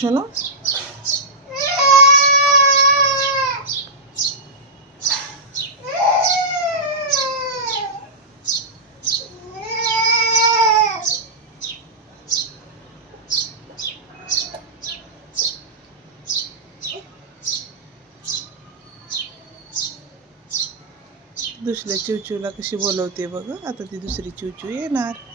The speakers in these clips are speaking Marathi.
सोनू? दुसऱ्या चिवचिवला कशी बोलवते बघ. आता ती दुसरी चिवचिव येणार.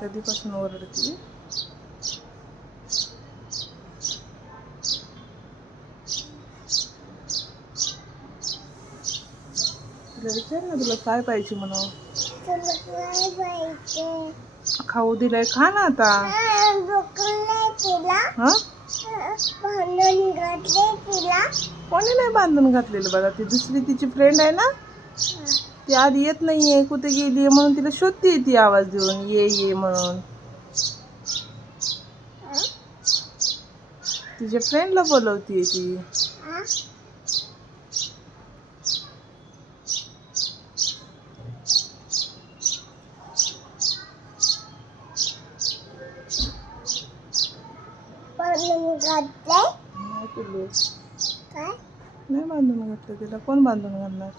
कधीपासून ओरडते? तुला विचार ना, तुला काय पाहिजे म्हणून. खाऊ दिलाय, खा ना आता. कोणी नाही बांधून घातलेलं बघा. ती दुसरी तिची फ्रेंड आहे ना, ती आधी येत नाहीये, कुठे गेली म्हणून तिला शोधते ती आवाज देऊन, ये ये म्हणून. तिच्या फ्रेंडला बोलवतीये ती. नाही बांधून घातलं तिला. कोण बांधून घालणार?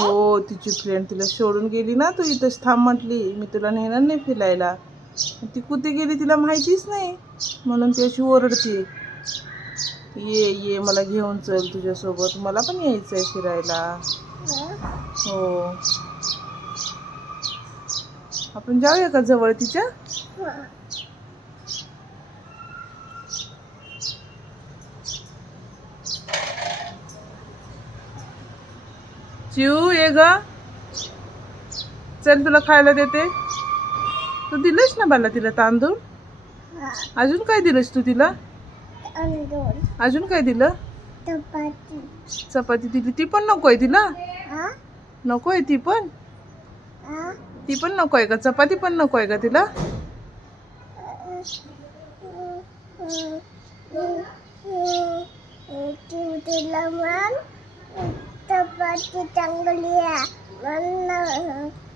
हो, तिची फ्रेंड तिला सोडून गेली ना. तू इथंच थांब म्हटली, मी तुला नेणार नाही फिरायला. ती कुठे गेली तिला माहितीच नाही, म्हणून ती अशी ओरडते. ये ये, मला घेऊन चल तुझ्यासोबत, मला पण यायचंय फिरायला. हो, आपण जाऊया का जवळ तिच्या? चिऊ ये ग, चल तुला खायला देते. तू दिलंस ना मला तिला तांदूळ. अजून काय दिलंस तू तिला? अजून काय दिलं? चपाती दिली. ती पण नकोय तिला? नकोय ती पण? ती पण नकोय का? चपाती पण नकोय का तिला?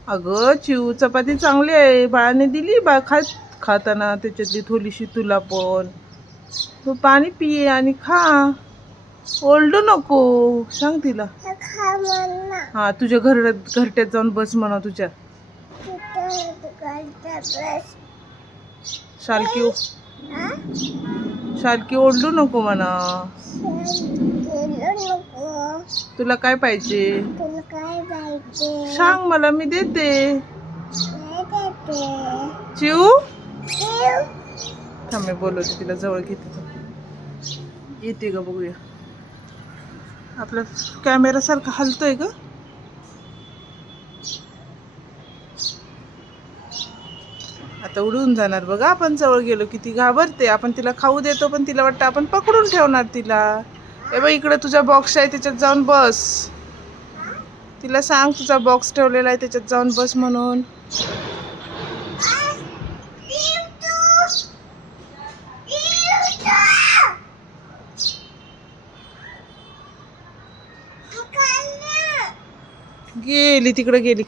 अगं चिऊ, चपाती चांगली आहे, बाळाने दिली. बाळ खाताना त्याच्यातली थोडीशी तुला पण. तू पाणी पिये आणि खा. ओरडू नको, सांग तिला. हा, तुझ्या घरट्यात जाऊन बस म्हणा तुझ्या. शालकी ओरडू नको म्हणा. तुला काय पाहिजे सांग मला, मी देते. चिऊ थांब, मी बोलवते तिला, जवळ घेते. येते ग, बघूया. आपला कॅमेरा सारखा हलतोय ग. आता उडून जाणार बघा. आपण जवळ गेलो की ती घाबरते. आपण तिला खाऊ देतो, पण तिला वाटतं आपण पकडून ठेवणार तिला. ए बाई, इकडे तुझा बॉक्स आहे, त्याच्यात जाऊन बस. तिला सांग तुझा बॉक्स ठेवलेला आहे, त्याच्यात जाऊन बस म्हणून. गेली तिकडे गेली.